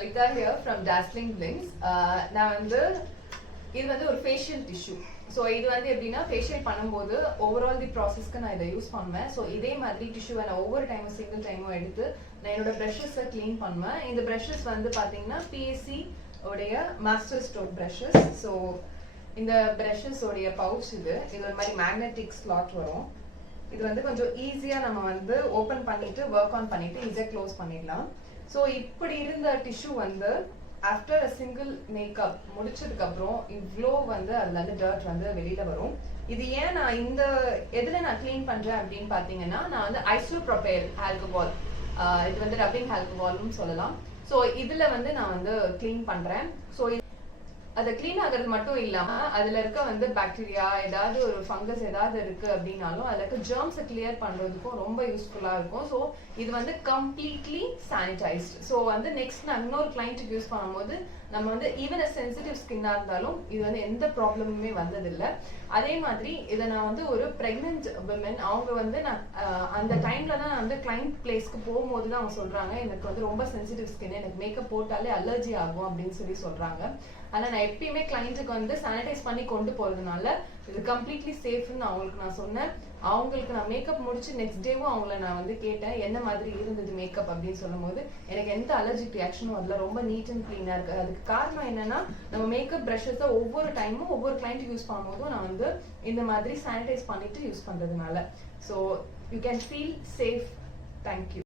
Lalita here from Dazzling Blinks. நான் வந்து இது வந்து ஒரு ஃபேஷியல் டிஷ்யூ. ஸோ இது வந்து எப்படின்னா ஃபேஷியல் பண்ணும்போது ஓவரால் தி ப்ராசஸ்க்கு நான் இதை யூஸ் பண்ணுவேன். ஸோ இதே மாதிரி டிஷ்யூவை நான் ஒவ்வொரு டைமும் சிங்கிள் டைமும் எடுத்து நான் என்னோட ப்ரஷஸை க்ளீன் பண்ணுவேன். இந்த ப்ரஷஸ் வந்து பார்த்தீங்கன்னா பிஎஸ்சி உடைய மாஸ்டர் ஸ்ட்ரோக் ப்ரஷஸ். ஸோ இந்த ப்ரஷஸ் உடைய பவுச் இது ஒரு மாதிரி மேக்னெட்டிக் ஸ்லாட் வரும். இது வந்து கொஞ்சம் ஈஸியாக நம்ம வந்து ஓப்பன் பண்ணிட்டு ஒர்க் ஆன் பண்ணிட்டு ஈஸியாக க்ளோஸ் பண்ணிடலாம். ஸோ இப்படி இருந்த டிஷ்யூ வந்து ஆஃப்டர் அ சிங்கிள் மேக்கப் முடிச்சதுக்கு அப்புறம் இவ்வளோ வந்து அதுல இருந்து டர்ட் வந்து வெளியில வரும். இது ஏன் நான் இந்த எதுல நான் கிளீன் பண்றேன் அப்படின்னு பாத்தீங்கன்னா, நான் வந்து ஐசோப்ரோபைல் ஆல்கஹால், இது வந்து ரப்பிங் ஆல்கஹால்னு சொல்லலாம். ஸோ இதுல வந்து நான் வந்து கிளீன் பண்றேன். ஸோ அதை கிளீன் ஆகிறது மட்டும் இல்லாம அதுல இருக்க வந்து பாக்டீரியா ஏதாவது ஒரு ஃபங்கஸ் ஏதாவது இருக்கு அப்படின்னாலும் அதுல இருக்க ஜெர்ம்ஸை கிளியர் பண்றதுக்கும் ரொம்ப யூஸ்ஃபுல்லா இருக்கும். ஸோ இது வந்து கம்ப்ளீட்லி சானிடைஸ்ட். ஸோ வந்து நெக்ஸ்ட் நான் இன்னொரு கிளைண்ட்டுக்கு யூஸ் பண்ணும்போது நம்ம வந்து ஈவன் சென்சிட்டிவ் ஸ்கின்னா இருந்தாலும் இது வந்து எந்த ப்ராப்ளமுமே வந்ததில்லை. அதே மாதிரி இதை நான் வந்து ஒரு பிரெக்னென்ட் விமன் அவங்க வந்து நான் அந்த டைம்ல தான் நான் வந்து கிளைண்ட் பிளேஸ்க்கு போகும்போது தான் அவங்க சொல்றாங்க, எனக்கு வந்து ரொம்ப சென்சிட்டிவ் ஸ்கின், எனக்கு மேக்கப் போட்டாலே அலர்ஜி ஆகும் அப்படின்னு சொல்றாங்க. ஆனா நான் எப்பயுமே கிளைண்ட்டுக்கு வந்து சானிடைஸ் பண்ணி கொண்டு போறதுனால இது கம்ப்ளீட்லி சேஃப்னு அவங்களுக்கு நான் சொன்னேன். அவங்களுக்கு நான் மேக்கப் முடிச்சு நெக்ஸ்ட் டேவும் அவங்கள நான் வந்து கேட்டேன் என்ன மாதிரி இருந்தது மேக்கப் அப்படின்னு சொல்லும் போது எனக்கு எந்த அலர்ஜிக் ரியாக்ஷனும் அதுல ரொம்ப நீட் அண்ட் கிளீனா இருக்கு. அதுக்கு காரணம் என்னன்னா, நம்ம மேக்கப் ப்ரஷஸை ஒவ்வொரு டைமும் ஒவ்வொரு கிளைண்ட் யூஸ் பண்ணும்போதும் நான் வந்து இந்த மாதிரி சானிடைஸ் பண்ணிட்டு யூஸ் பண்றதுனால. So you can feel safe. Thank you.